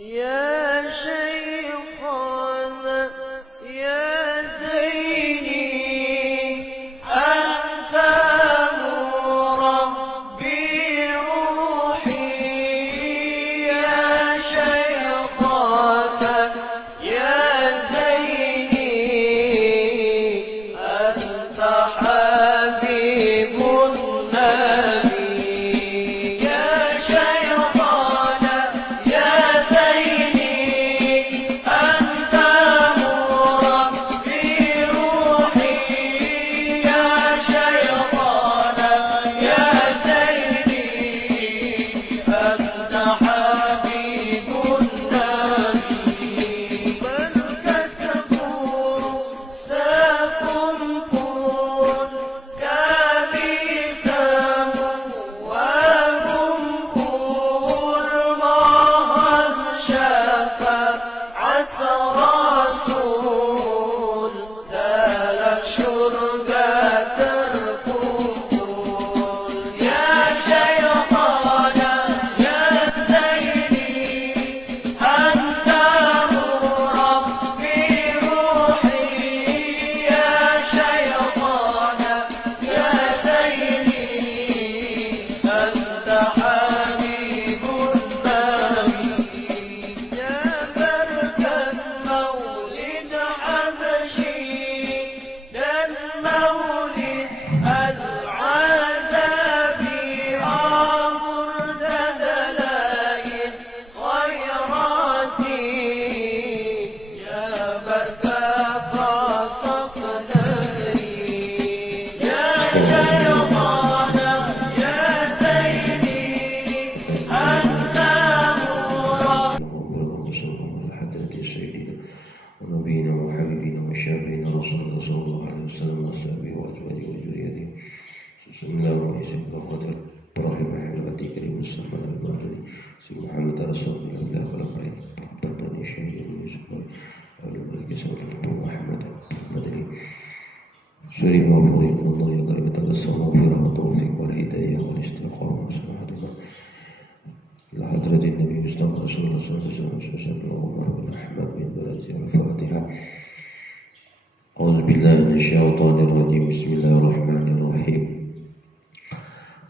يا شيخنا يا زيني أنت مربي روحي يا شيخنا يا زيني أنت حبيب النبي يا شيخنا يا زيني أنت مربي روحي يا شيخنا يا زيني أنت حبيب النبي بل كتبوا سكنكم كبسام وهم الله شفاعة رسول دلك شربة القبول يا شيخنا يا زيني أنت مربي روحي يا شيخنا يا زيني أنت حبيب النبي يا بركة مولد حبشي ده المولد العذاب أمر دلائل خيراتي يا بركة صدري يا شيخنا يا زيني أنت حضرة سيدنا ونبينا وحبيبنا وشافينا رسول الله صلى الله عليه وسلم وصحبه وأزواجه وذريته بسم الله وحسب القدر برحمة حلوتي كريم السلام المالي سيدنا محمد رسول الله لا خلق بني شهيد من يوسف الملك سيدنا محمد مدني سوري وفضل من الله يقرب تقسم وفره والتوفيق والهداية والاستقامة سبحانه لحضرة النبي مصطفى رسول الله صلى الله عليه وسلم وعمر بن أحمد بن برزي الفاتحة أعوذ بالله من الشيطان الرجيم بسم الله الرحمن الرحيم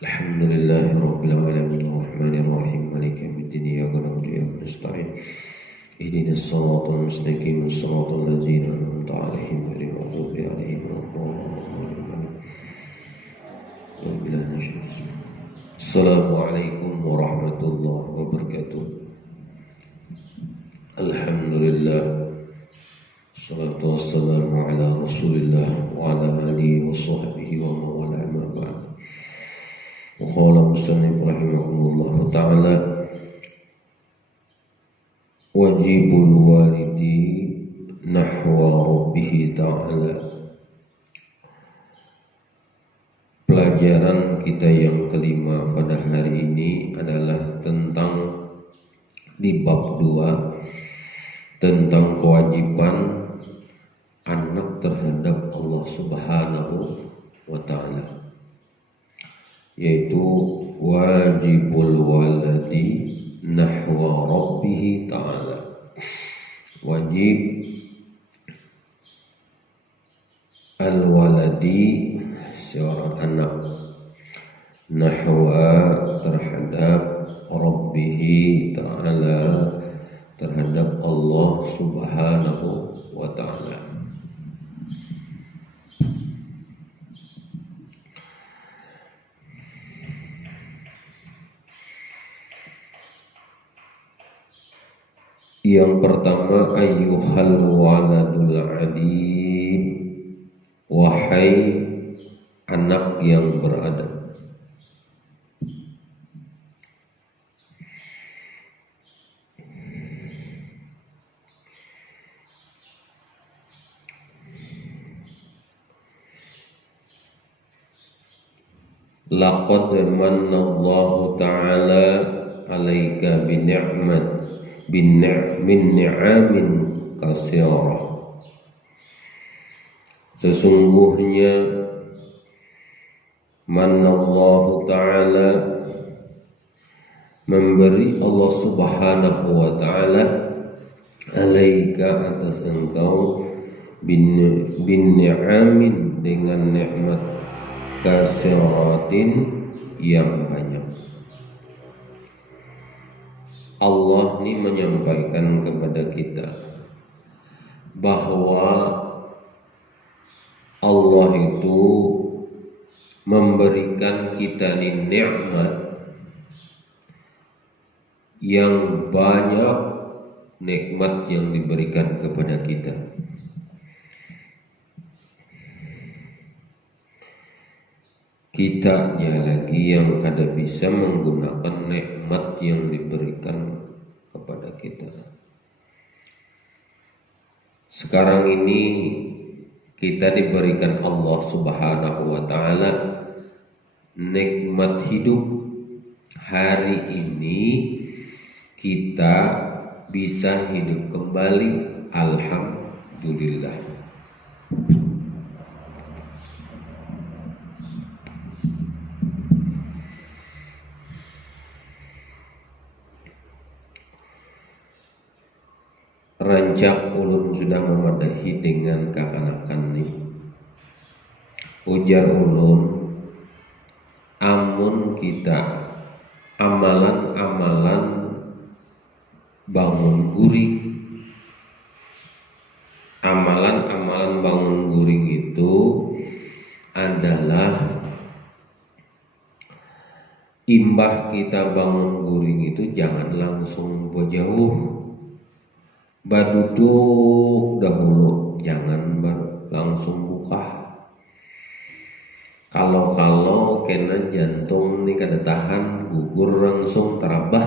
الحمد لله رب العالمين الرحمن الرحيم مالك يوم الدين إياك نعبد وإياك نستعين اهدنا الصراط المستقيم صراط الذين أنعمت عليهم غير المغضوب عليهم ولا الضالين أعوذ بالله من الشيطان الرجيم Assalamualaikum warahmatullahi wabarakatuh. Alhamdulillah, salatu wassalamu ala rasulillah wa ala alihi wa sahbihi wa mawala ma ba'd. Wa qala musannif rahimahullah ta'ala wajibul walidi nahwa rabbih ta'ala. Pelajaran kita yang kelima pada hari ini adalah tentang di bab 2 tentang kewajiban anak terhadap Allah Subhanahu wa ta'ala, yaitu wajibul waladi nahwa rabbih ta'ala. Wajib al-waladi seorang anak nahwa terhadap Rabbihi ta'ala, terhadap Allah Subhanahu wa ta'ala. Yang pertama, ayyuhal waladul adib, wahai anak yang beradab. Laqad manallahu ta'ala 'alaika min ni'amin katsirah. Sesungguhnya manallahu ta'ala memberi Allah Subhanahu wa ta'ala alaika atas engkau bin ni'amin dengan nikmat kasiratin yang banyak. Allah ini menyampaikan kepada kita bahwa Allah itu memberikan kita nikmat yang banyak, nikmat yang diberikan kepada kita. Kitanya lagi yang kada bisa menggunakan nikmat yang diberikan kepada kita. Sekarang ini kita diberikan Allah Subhanahu wa ta'ala nikmat hidup. Hari ini kita bisa hidup kembali, alhamdulillah. Rancak ulun sudah memadahi dengan kakanakan nih. Ujar ulun, amun kita amalan-amalan bangun guring, amalan-amalan bangun guring itu adalah imbah kita bangun guring itu jangan langsung berjauh, baduduk dahulu, jangan langsung buka. Kalau kena jantung nih kada tahan, gugur langsung terabah,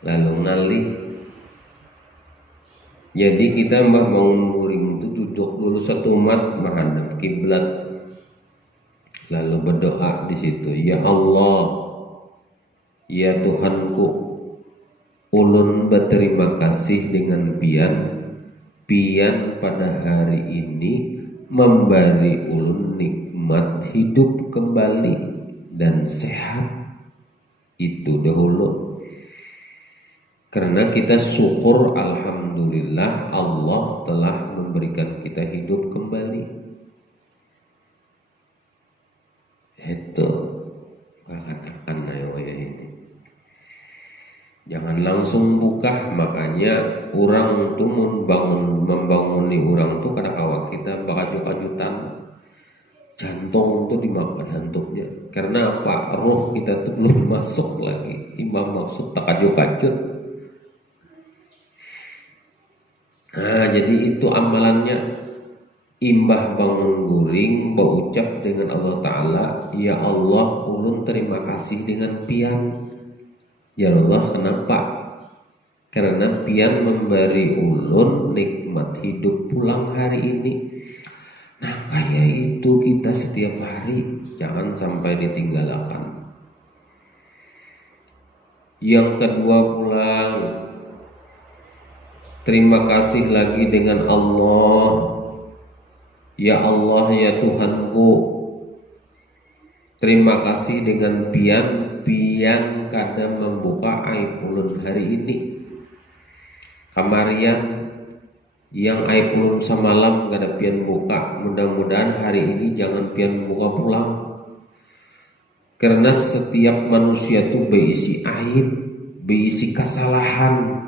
lalu ngalih. Jadi kita bangun guring itu duduk dulu satu umat menghadap kiblat, lalu berdoa di situ, ya Allah, ya Tuhanku, ulun berterima kasih dengan pian pada hari ini memberi ulun nikmat hidup kembali dan sehat. Itu dahulu. Karena kita syukur, alhamdulillah Allah telah memberikan kita hidup kembali. Itu katakan ayo ini. Jangan langsung buka. Makanya orang itu membanguni orang itu kadang awak kita bakaju-kajutan, jantung itu dimakan hantuknya. Karena apa? Roh kita itu belum masuk lagi. Imam maksud takaju-kajut. Nah, jadi itu amalannya. Imbah bangun guring berucap dengan Allah Ta'ala, ya Allah, ulun terima kasih dengan pian. Ya Allah, kenapa? Karena pian memberi ulun nikmat hidup pulang hari ini. Nah, kayak itu kita setiap hari jangan sampai ditinggalkan. Yang kedua pula, terima kasih lagi dengan Allah. Ya Allah, ya Tuhanku, terima kasih dengan pian kada membuka aib ulun hari ini. Kamarian yang aib ulun semalam kada pian buka, mudah-mudahan hari ini jangan pian buka pulang. Karena setiap manusia itu berisi aib, berisi kesalahan.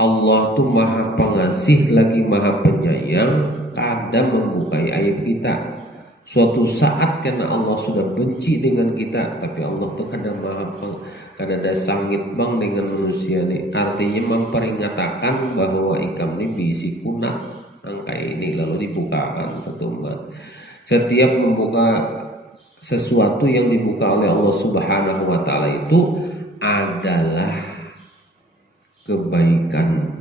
Allah tuh maha pengasih lagi maha penyayang, kada membukai aib kita. Suatu saat karena Allah sudah benci dengan kita, tapi Allah tuh kada ada sangit bang dengan manusia nih. Artinya memperingatkan bahwa ikam ini bisi kunat angka ini, lalu dibukakan satu umat. Setiap membuka sesuatu yang dibuka oleh Allah Subhanahu wa ta'ala itu adalah kebaikan.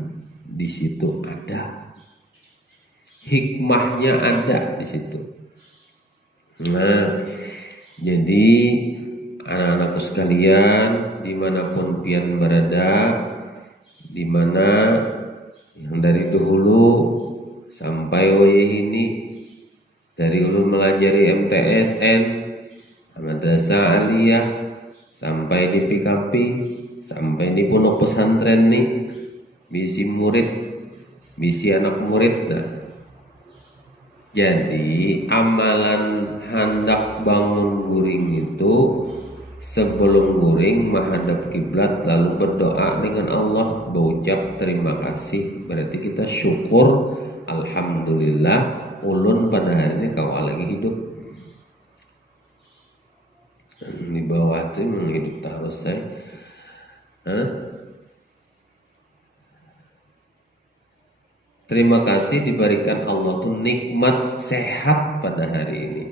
Di situ ada hikmahnya, ada di situ. Nah, jadi anak-anakku sekalian, dimanapun pian berada, dimana yang dari dahulu sampai ini, dari ulun melajari MTSN, madrasah aliyah, sampai di PKP, sampai di pondok pesantren nih, bisi murid, bisi anak murid. Nah, jadi amalan hendak bangun guring itu sebelum guring menghadap kiblat lalu berdoa dengan Allah, berucap terima kasih, berarti kita syukur, alhamdulillah ulun pada hari ini kau lagi hidup. Di bawah itu memang hidup terus saya. Terima kasih diberikan Allah tuh nikmat sehat pada hari ini.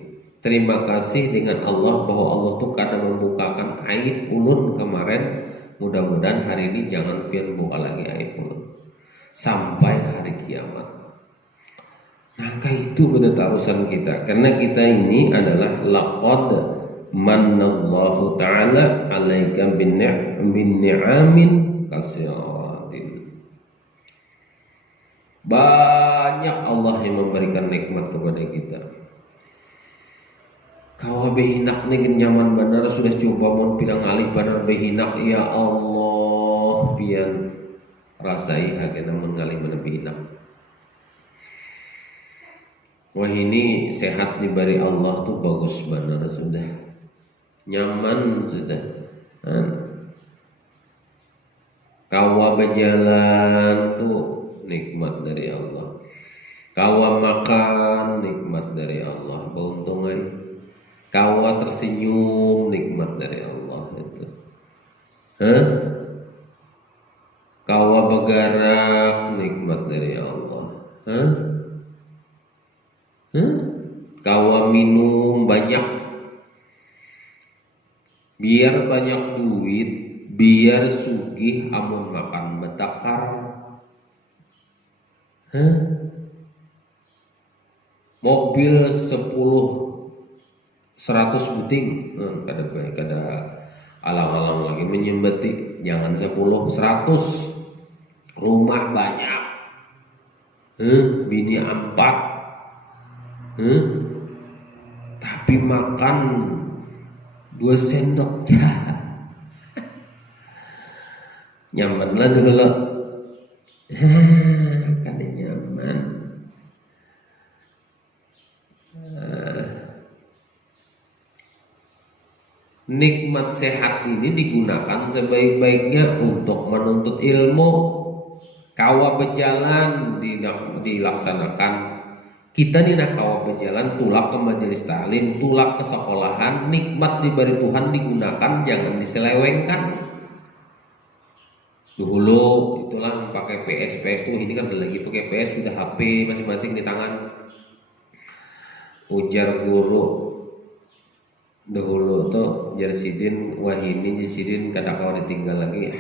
Terima kasih dengan Allah bahwa Allah tuh kadang membukakan aib ulun kemarin. Mudah-mudahan hari ini jangan pian buka lagi aib ulun sampai hari kiamat. Maka itu betul tarusan kita, karena kita ini adalah laqad manallahu ta'ala 'alaika bin ni'amin katsiratin. Banyak Allah yang memberikan nikmat kepada kita. Kau behinak nih nyaman benar, sudah coba mau pinang alih benar behinak, ya Allah pian rasai hakena mun ngalih mana behinak. Wah ini sehat diberi Allah tuh bagus benar, sudah nyaman sudah. Kawa berjalan tuh nikmat dari Allah. Kawa makan nikmat dari Allah. Beuntungan. Kawa tersenyum nikmat dari Allah itu. Kawa bergerak nikmat dari Allah. Kawa minum banyak, biar banyak duit, biar sugih amun makan betakar. Mobil 100 buting, kada alang-alang lagi menyembeti, jangan 10, 100. Rumah banyak, bini 4. Tapi makan 2 sendok ya. Nyaman lah dulu. Kada nyaman. Nikmat sehat ini digunakan sebaik-baiknya untuk menuntut ilmu. Kawa berjalan dilaksanakan. Kita nih nak kawa berjalan, tulak ke majelis taklim, tulak ke sekolahan, nikmat diberi Tuhan digunakan, jangan diselewengkan. Dulu itulah pakai PS tuh, ini kan udah lagi pakai PS, sudah HP masing-masing di tangan. Ujar guru dahulu tuh Jarsidin Wahini Jarsidin kada kau ditinggal lagi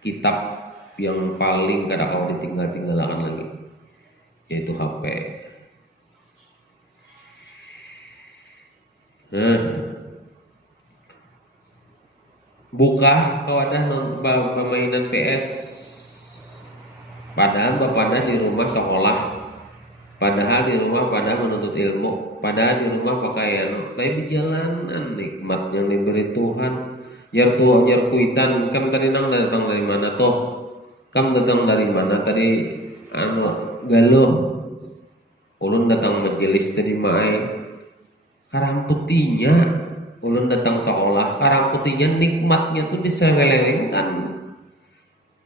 kitab yang paling kada kau ditinggalkan lagi, yaitu HP. Buka kawadah permainan PS, padahal bapadah di rumah sekolah, padahal di rumah pada menuntut ilmu, padahal di rumah pakaian, tapi perjalanan nikmat yang diberi Tuhan. Jar kuitan, kamu tadi datang dari mana toh? Kamu datang dari mana tadi? Galuh, ulun datang majelis tadi mai. Karang putihnya, ulun datang sekolah, karang putihnya nikmatnya tuh diselewengkan,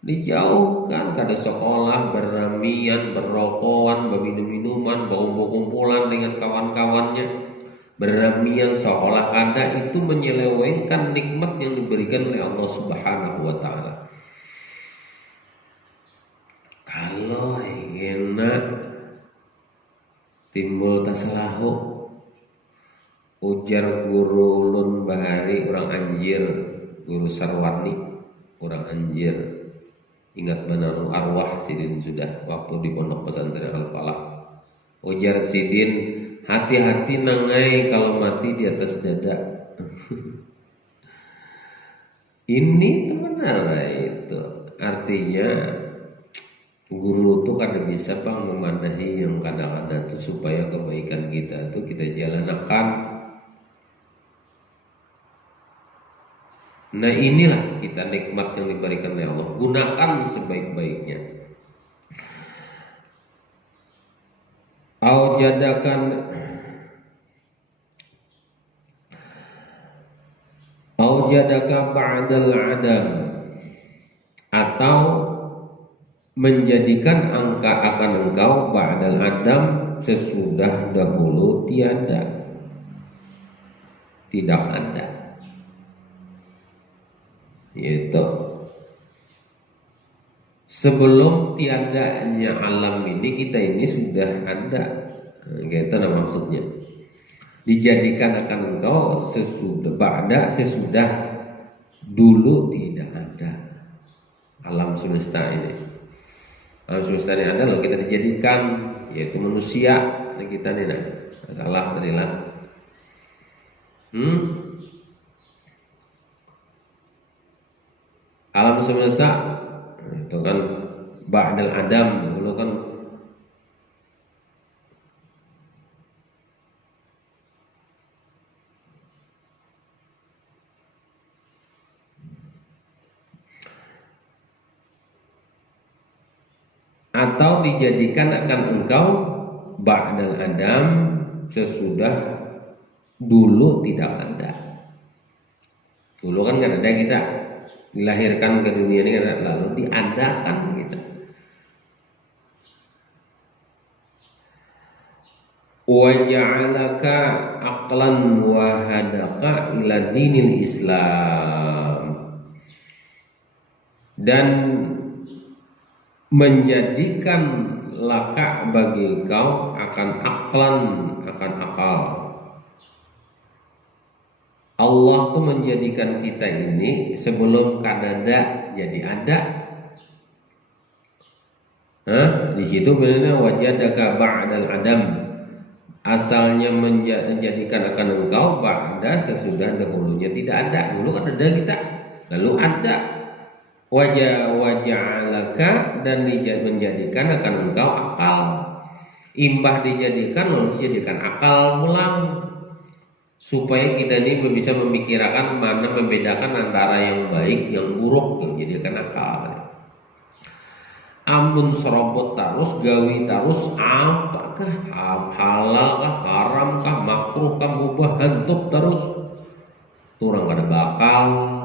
dijauhkan. Kada sekolah berramian, berrokokan, berminum-minuman, berkumpul-kumpulan dengan kawan-kawannya, berramian sekolah, kada, itu menyelewengkan nikmat yang diberikan oleh Allah Subhanahu wa Ta'ala. Kalau enak timbul tasalahu. Ujar guru ulun bahari orang Anjir, guru Sarwani orang Anjir. Ingat benar arwah Sidin sudah waktu di pondok pesantren Al-Falah. Ujar Sidin, hati-hati nangai kalau mati di atas dada. Ini benar itu. Artinya guru tuh kada bisa bang memadahi yang kadang-kadang tuh supaya kebaikan kita tuh kita jalankan. Nah inilah kita nikmat yang diberikan oleh Allah, gunakan sebaik-baiknya. Aujadaka ba'dal adam, atau menjadikan angka akan engkau ba'dal adam, sesudah dahulu tiada, tidak ada. Yaitu sebelum tiadanya alam ini, kita ini sudah ada. Gitu nah maksudnya. Dijadikan akan engkau sesudah dulu tidak ada alam semesta ini. Alam semesta ini ada lalu kita dijadikan, yaitu manusia. Kita nih nah, salah tadi lah. Alam semesta itu kan ba'dal adam, dulu kan atau dijadikan akan engkau ba'dal adam, sesudah dulu tidak ada. Dulu kan nggak ada, kita dilahirkan ke dunia ini kan, lalu diadakan kita. Wa ja'alaka aqlan wa hadaka ila dinil Islam, dan menjadikan laka bagi kau akan aklan, akan akal. Allah tuh menjadikan kita ini sebelum kadada jadi ada. Di situ benar wajadaka ba'dal adam, asalnya menjadikan akan engkau ba'da, sesudah dahulunya tidak ada. Dulu kan ada kita, lalu ada. Waja'alaka, dan menjadikan akan engkau akal. Imbah dijadikan lalu dijadikan akal ulang, supaya kita ini bisa memikirkan mana, membedakan antara yang baik yang buruk, yang jadikan akal. Amun serobot terus, gawi terus, apakah halal kah, haram kah, makruh kah, mubah, hantuk terus, turang kada bakal.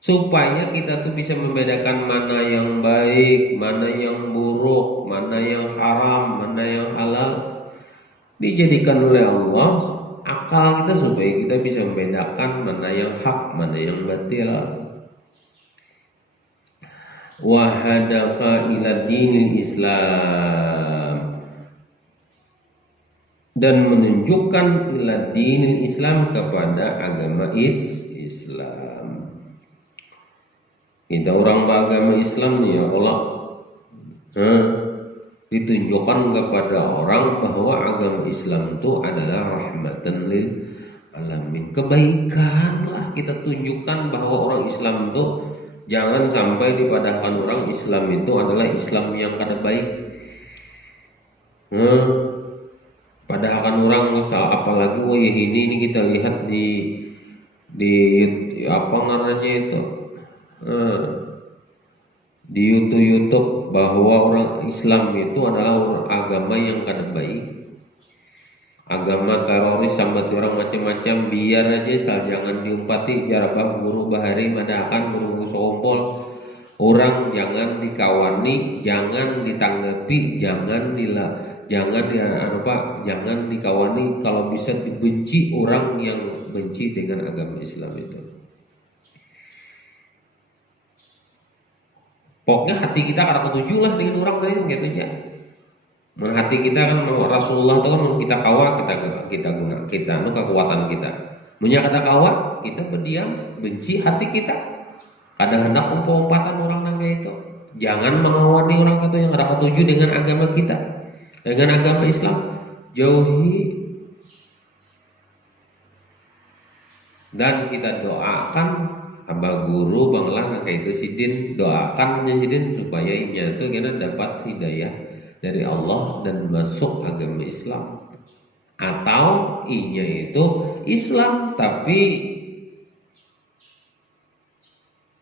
Supaya kita tuh bisa membedakan mana yang baik, mana yang buruk, mana yang haram, mana yang halal. Dijadikan oleh Allah akal kita supaya kita bisa membedakan mana yang hak, mana yang batil. Wa hadaka ila dinil Islam, dan menunjukkan ila dinil Islam, kepada agama Islam. Kita orang beragama Islam nih ya Allah, ditunjukkan kepada orang bahwa agama Islam itu adalah rahmatan lil alamin, kebaikan lah. Kita tunjukkan bahwa orang Islam itu jangan sampai dipadahkan orang Islam itu adalah Islam yang kada baik. Padahkan orang misal, apalagi ini kita lihat di apa ngarannya itu, di YouTube bahwa orang Islam itu adalah agama yang kada baik, agama teroris sambat orang macam-macam. Biar aja sal, jangan diumpati jarabah guru bahari madakan guru sompol orang, jangan dikawani, jangan ditanggapi, jangan dikawani, kalau bisa dibenci orang yang benci dengan agama Islam itu. Pokoknya hati kita kada ketuju lah dengan orang tadi gitu ya. Hati kita kan Rasulullah itu kan kita kawa, kita guna, kita nu kekuatan kita. Munya kata kawa, kita berdiam, benci hati kita. Kadang hendak umpatan orang nangga itu. Jangan mengawani orang itu yang kada ketuju dengan agama kita, dengan agama Islam. Jauhi. Dan kita doakan Abah guru banglah kayak itu sidin, doakan sidin supaya inya itu kita dapat hidayah dari Allah dan masuk agama Islam. Atau inya itu Islam tapi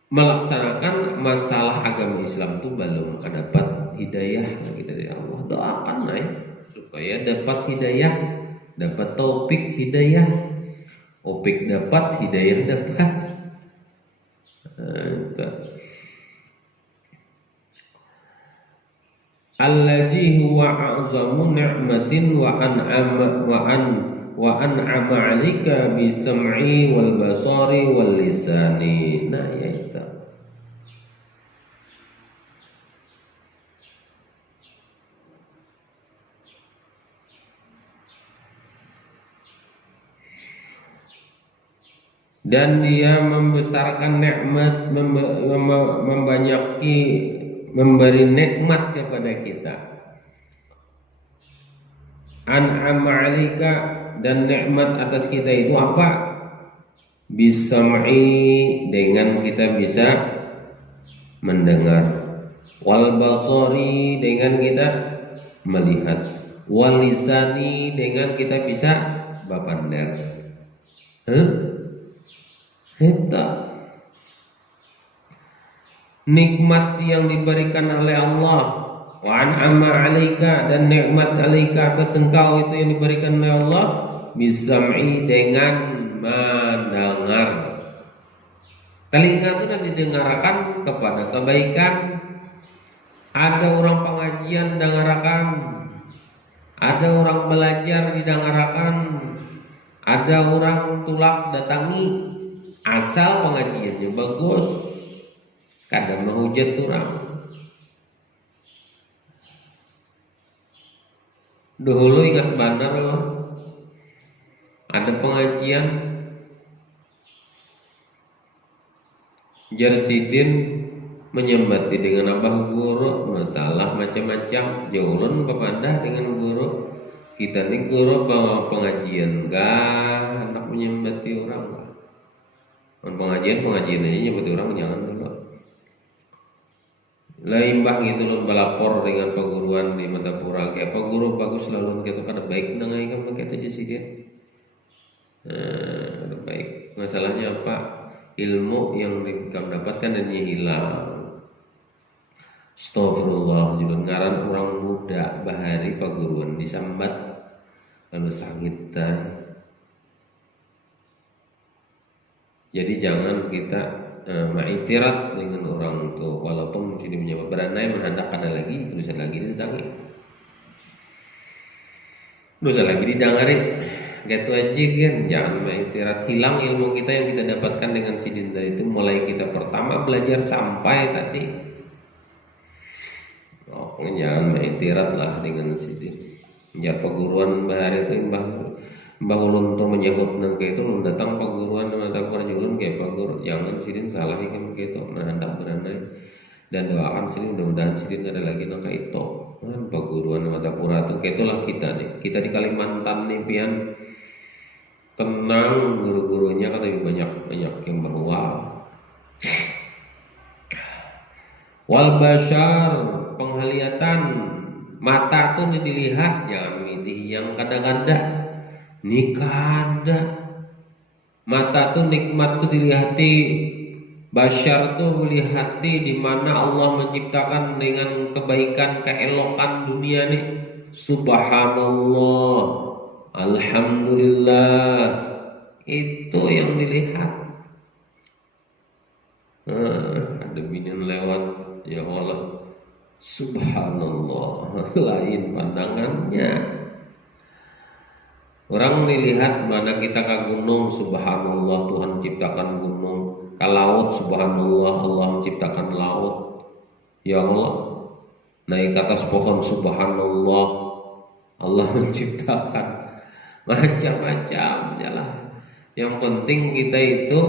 melaksanakan masalah agama Islam itu belum dapat hidayah lagi dari Allah. Doakan ya supaya dapat hidayah, dapat taufik hidayah, opik dapat hidayah dapat. Allazi huwa a'zamu ni'matin wa an'ama 'alaika bi sam'i wal basari wal lisani. Nah, ya itu. Dan dia membesarkan nikmat, memberi nikmat kepada kita. An'ama 'alaika, dan nikmat atas kita itu apa? Bisam'i, dengan kita bisa mendengar. Wal basari, dengan kita melihat. Wal lisani, dengan kita bisa bapander. Eta nikmat yang diberikan oleh Allah. Wa an'ama 'alaika, dan nikmat 'alaika atas engkau itu yang diberikan oleh Allah, bisam'i, dengan mendengar. Telinga itu kan didengarkan kepada kebaikan. Ada orang pengajian dengarkan, ada orang belajar didengarkan, ada orang tulak datangi. Asal pengajiannya bagus, kadang menghujat orang. Dahulu ingat bandar loh, ada pengajian Jarsidin menyembati dengan abah guru, masalah macam-macam, jauhlun bapandah dengan guru. Kita nih guru bawa pengajian, gak anak menyembati orang. Pengajian aja nyebut orang jangan dulu. Laimbah gitu loh balapor dengan perguruan di Matapura kayak apa guru bagus lalu gitu kada baik nangai kan begitu aja sih dia. Baik. Masalahnya apa? Ilmu yang kamu dapatkan dan hilang. Astagfirullah, julun ngaran orang muda bahari perguruan disambat lalu sangitan. Jadi jangan kita ma'itirat dengan orang itu, walaupun mungkin menyebab beranai menhandak ada lagi, dosa lagi didatangi, dosa lagi didangari, gitu aja kan. Jangan ma'itirat, hilang ilmu kita yang kita dapatkan dengan sidin dari itu, mulai kita pertama belajar sampai tadi. Jangan ma'itirat lah dengan sidin. Ya perguruan bahari itu Mbah ulun tuh menyahut nang kayak itu ulun datang perguruan mata perjulun kayak pergur, jangan sidin salah ikan kayak itu, nah hendak beranai dan doakan sidin mudah-mudahan sidin ada lagi nang kayak itu. Perguruan mata pura tuh kayak itulah kita nih, kita di Kalimantan nih pian tenang, guru-gurunya kan lebih banyak yang berwal. Wal bashar, penglihatan mata tuh dilihat, jangan milih yang kadang-kadang. Nikada mata tuh nikmat tuh dilihati, basyar tuh melihati di mana Allah menciptakan dengan kebaikan keelokan dunia nih. Subhanallah, alhamdulillah, itu yang dilihat. Ada binian lewat, ya Allah, subhanallah, lain pandangannya. Orang melihat mana kita ke gunung, subhanallah Tuhan menciptakan gunung. Ke laut, subhanallah Allah menciptakan laut. Ya Allah, naik ke atas pohon, subhanallah Allah menciptakan macam-macam lah. Yang penting kita itu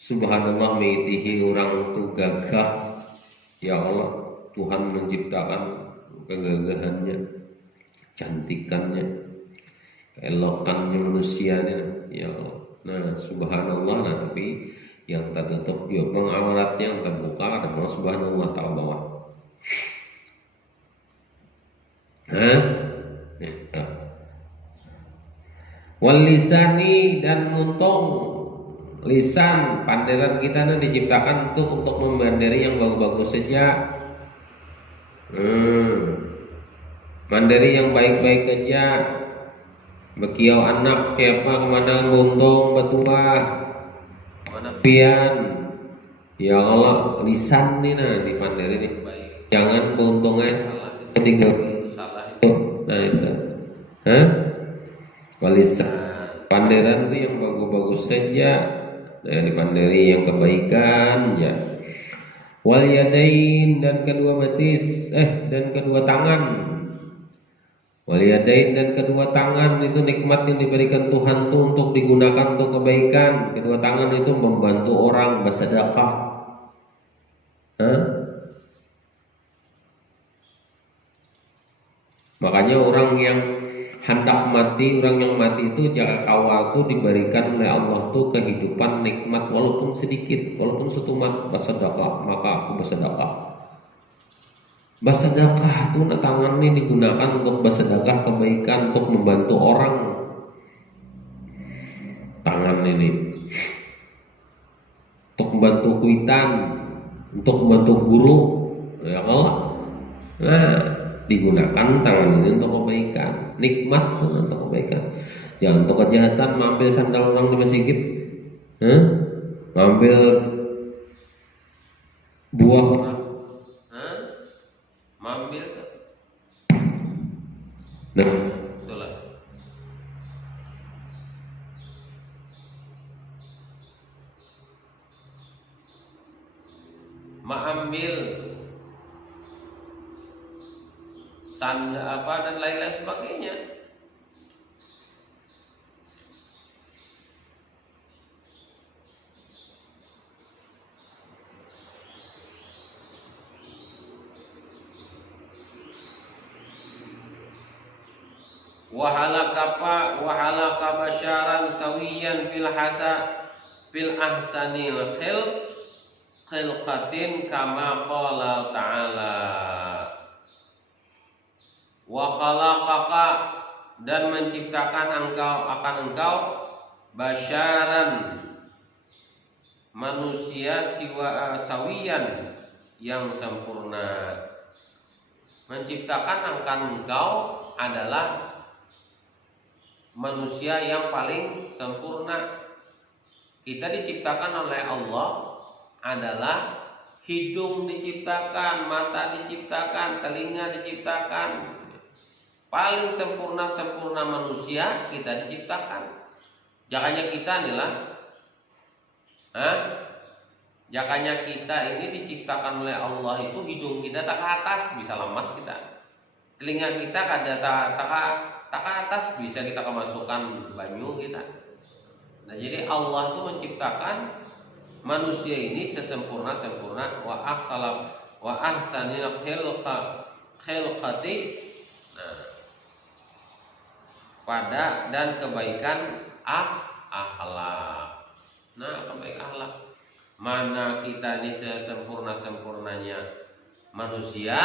subhanallah meitihi orang itu gagah. Ya Allah, Tuhan menciptakan kegagahannya, cantikannya, elokannya manusia nih, ya Allah. Nah subhanallah, nah tapi yang tertutup ya pengawratnya, yang terbuka ada Allah subhanallah ta'ala bawah. Wal lisani, dan muntung lisan panderan kita diciptakan untuk membanderi yang bagus-bagus saja. Mandiri yang baik-baik aja. Bekiau anak siapa kemana buntung betua mana pian. Ya Allah, lisan nih dipandiri nih baik. Jangan buntungnya salah tinggal salah itu. Nah itu. Lisan panderan itu yang bagus-bagus saja. Nah, dipandiri yang kebaikan ya. Wal yadain dan kedua betis dan kedua tangan. Wal yadain dan kedua tangan itu nikmat yang diberikan Tuhan tuh untuk digunakan untuk kebaikan. Kedua tangan itu membantu orang bersedekah. Makanya orang yang hendak mati, orang yang mati itu jangan kawal tuh diberikan oleh Allah tuh kehidupan nikmat walaupun sedikit, walaupun setumat bersedekah, maka aku bersedekah. Bersedekah tuh tangan ini digunakan untuk bersedekah kebaikan, untuk membantu orang. Tangan ini untuk membantu kuitan, untuk membantu guru, ya Allah. Nah, digunakan tangan ini untuk kebaikan, nikmat tuh untuk kebaikan. Jangan untuk kejahatan, mengambil sandal orang di masjid, mengambil buah orang, mengambil. Nah, itulah. Mengambil sandal dan lain-lain sebagainya. Wahalaka basyaran sawiyan fil ahsanil khilqatin kama qala ta'ala. Wa khalaqaka dan menciptakan engkau basyaran manusia sawiyan yang sempurna. Menciptakan engkau adalah manusia yang paling sempurna. Kita diciptakan oleh Allah adalah hidung diciptakan, mata diciptakan, telinga diciptakan. Paling sempurna manusia kita diciptakan. Jakanya kita inilah, jakanya kita ini diciptakan oleh Allah itu hidung kita tak ke atas bisa lemas kita, telinga kita kada tak ke atas bisa kita kemasukan banyu kita. Nah jadi Allah itu menciptakan manusia ini sesempurna wa ahsanil khilqati. Pada dan kebaikan akhlak. Nah, kebaikan akhlak. Mana kita ini sesempurna-sempurnanya manusia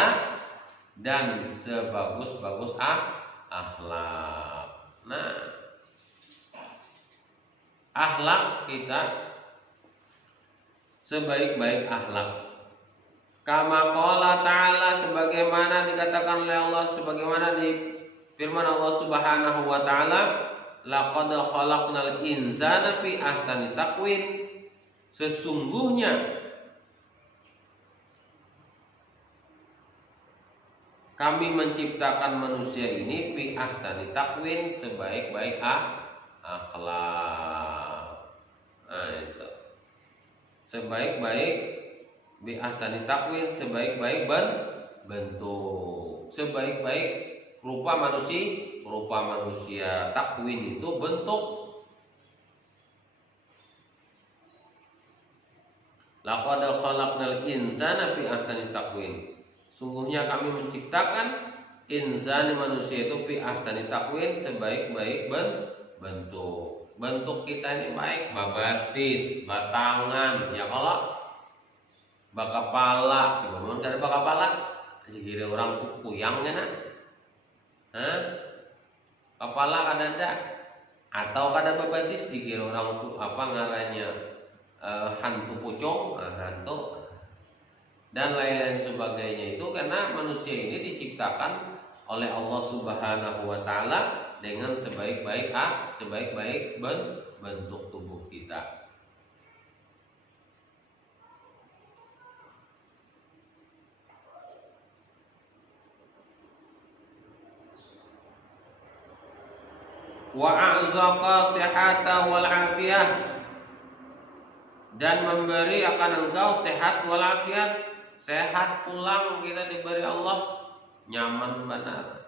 dan sebagus-bagus akhlak. Nah, akhlak kita sebaik-baik akhlak. Kama qala ta'ala sebagaimana dikatakan oleh Allah, sebagaimana di firman Allah Subhanahu wa taala, laqad khalaqnal insana fi ahsani taqwim. Sesungguhnya kami menciptakan manusia ini fi ahsani taqwim, sebaik-baik akhlak. Nah, itu. Sebaik-baik bi ahsani taqwim, sebaik-baik bentuk. Sebaik-baik rupa manusia, takwin itu bentuk. Laqad khalaqnal insana fi ahsani taqwim. Sungguhnya kami menciptakan insan manusia itu fi ahsani taqwim, sebaik-baik bentuk. Bentuk kita ini baik, babatis, batangan, ya kalau bakapala, coba mau cari bakapala, jadi orang kuyang kan? Kepala ada atau kada bebatis dikira orang tuh apa ngarannya hantu pocong, hantu dan lain-lain sebagainya. Itu karena manusia ini diciptakan oleh Allah Subhanahu wa taala dengan sebaik-baik bentuk tubuh kita. Wa a'zaqa sihata wal afiyah, dan memberi akan engkau sehat wal afiat, sehat pulang kita diberi Allah, nyaman benar.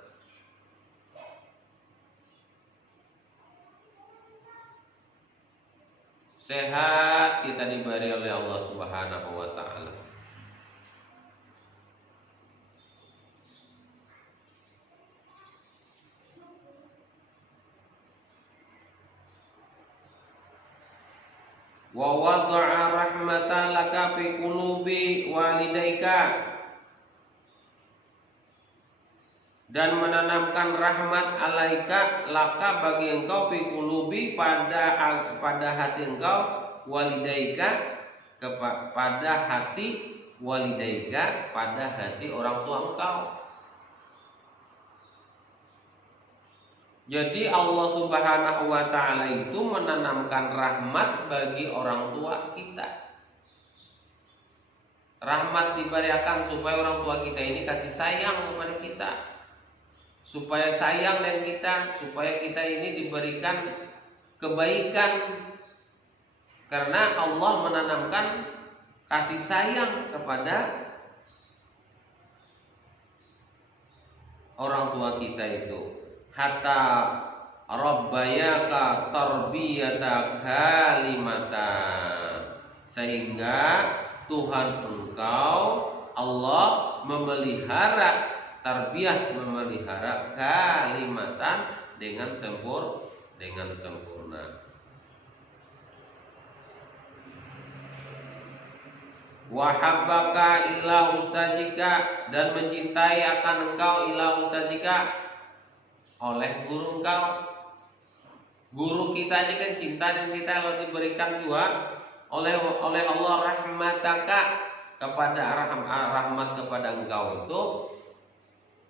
Sehat kita diberi oleh Allah Subhanahu wa taala. Wa wada'a rahmatan laka fi qulubi walidaika, dan menanamkan rahmat alaika laka bagi engkau fi qulubi pada hati engkau, walidaika kepada hati, walidaika pada hati orang tua engkau. Jadi Allah Subhanahu wa taala itu menanamkan rahmat bagi orang tua kita. Rahmat diberikan supaya orang tua kita ini kasih sayang kepada kita, supaya sayang dan kita, supaya kita ini diberikan kebaikan. Karena Allah menanamkan kasih sayang kepada orang tua kita itu. Hatta rabbayaka tarbiyata kalimatan, sehingga Tuhan engkau Allah memelihara tarbiyah, memelihara kalimatan dengan sempurna. Wahabbaka ila ustazika, dan mencintai akan engkau ila ustazika oleh guru engkau. Guru kita ini kan cinta dan kita kalau diberikan juga oleh Allah rahmataka kepada rahmat kepada engkau itu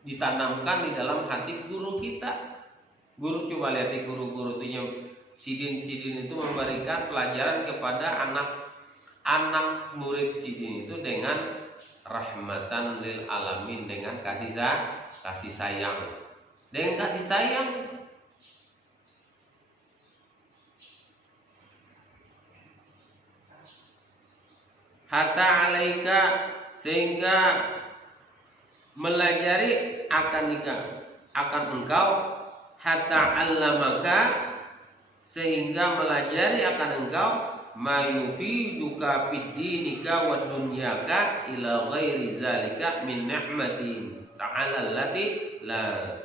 ditanamkan di dalam hati guru kita. Guru, coba lihat di guru-guru itu sidin itu memberikan pelajaran kepada anak murid sidin itu dengan rahmatan lil alamin, dengan kasih sayang. Dengan kasih sayang. Hatta alaika, sehingga melajari akan engkau, hatta allamaka, sehingga melajari akan engkau, mayufiduka fid-dinika wa dunyaka ila ghairi zalika min ni'matin ta'ala allati la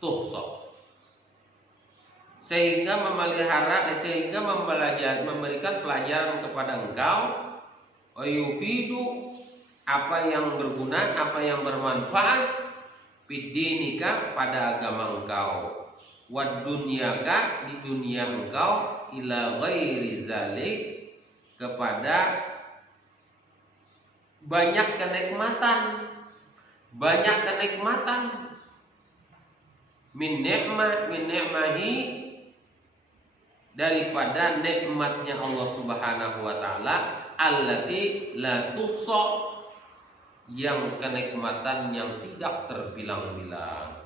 tuhsa, sehingga memelihara, sehingga memberikan pelajaran kepada engkau, ayufidu, apa yang berguna, apa yang bermanfaat, fid-dinika pada agama engkau, wad dunyaka di dunia engkau, ila ghairi zalik kepada banyak kenikmatan min ni'mahi daripada nikmatnya Allah Subhanahu wa taala, allati la tuhsa, yang kenikmatan yang tidak terbilang-bilang.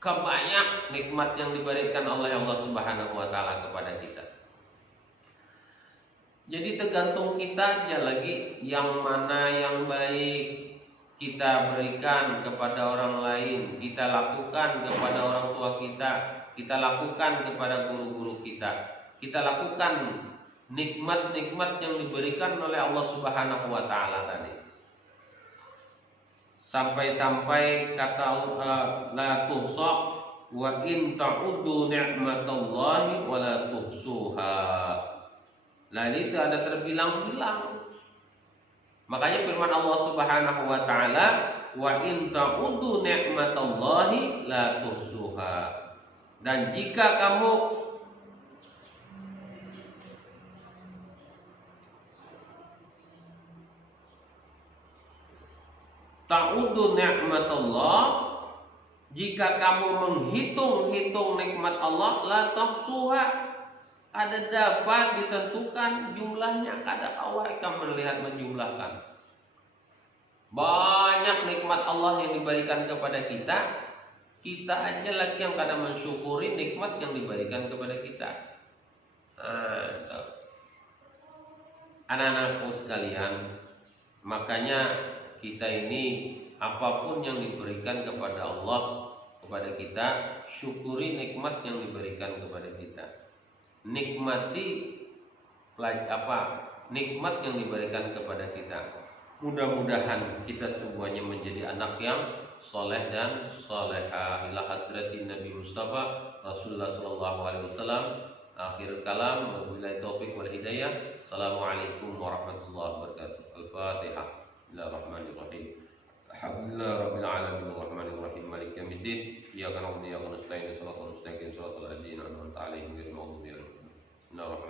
Kebanyak nikmat yang diberikan oleh Allah Subhanahu wa taala kepada kita. Jadi tergantung kita aja lagi yang mana yang baik kita berikan kepada orang lain, kita lakukan kepada orang tua kita lakukan kepada guru-guru kita lakukan nikmat-nikmat yang diberikan oleh Allah Subhanahu wa taala tadi. Sampai-sampai kata la tuhsa wa in ta'uddu ni'matallahi wa la tuhsuha. Lalu itu ada terbilang-bilang. Makanya firman Allah Subhanahu wa taala, wa in ta'uddu ni'matallahi la tuhsuha. Dan jika kamu ta'uddu ni'matallah, jika kamu menghitung-hitung nikmat Allah, la tahsuha, ada dapat ditentukan jumlahnya, kada awak akan melihat menjumlahkan. Banyak nikmat Allah yang diberikan kepada kita, kita aja lagi yang kada mensyukuri nikmat yang diberikan kepada kita. Anak-anakku sekalian, makanya kita ini apapun yang diberikan kepada Allah kepada kita, syukuri nikmat yang diberikan kepada kita. Nikmati nikmat yang diberikan kepada kita. Mudah-mudahan kita semuanya menjadi anak yang soleh dan soleha. Ila hadratin Nabi Mustafa Rasulullah sallallahu alaihi wasallam. Akhir kalam, wabillahi taufiq wal hidayah. Assalamualaikum warahmatullahi wabarakatuh. Al-Fatihah. Bismillahirrahmanirrahim. Alhamdulillah rabbil alamin arrahmanir rahim maliki yaumiddin. Iyyaka na'budu wa iyyaka nasta'in. Shiratal mustaqim, shiratal ladzina an'amta 'alaihim ghairil maghdubi 'alaihim. Bismillahirrahmanirrahim.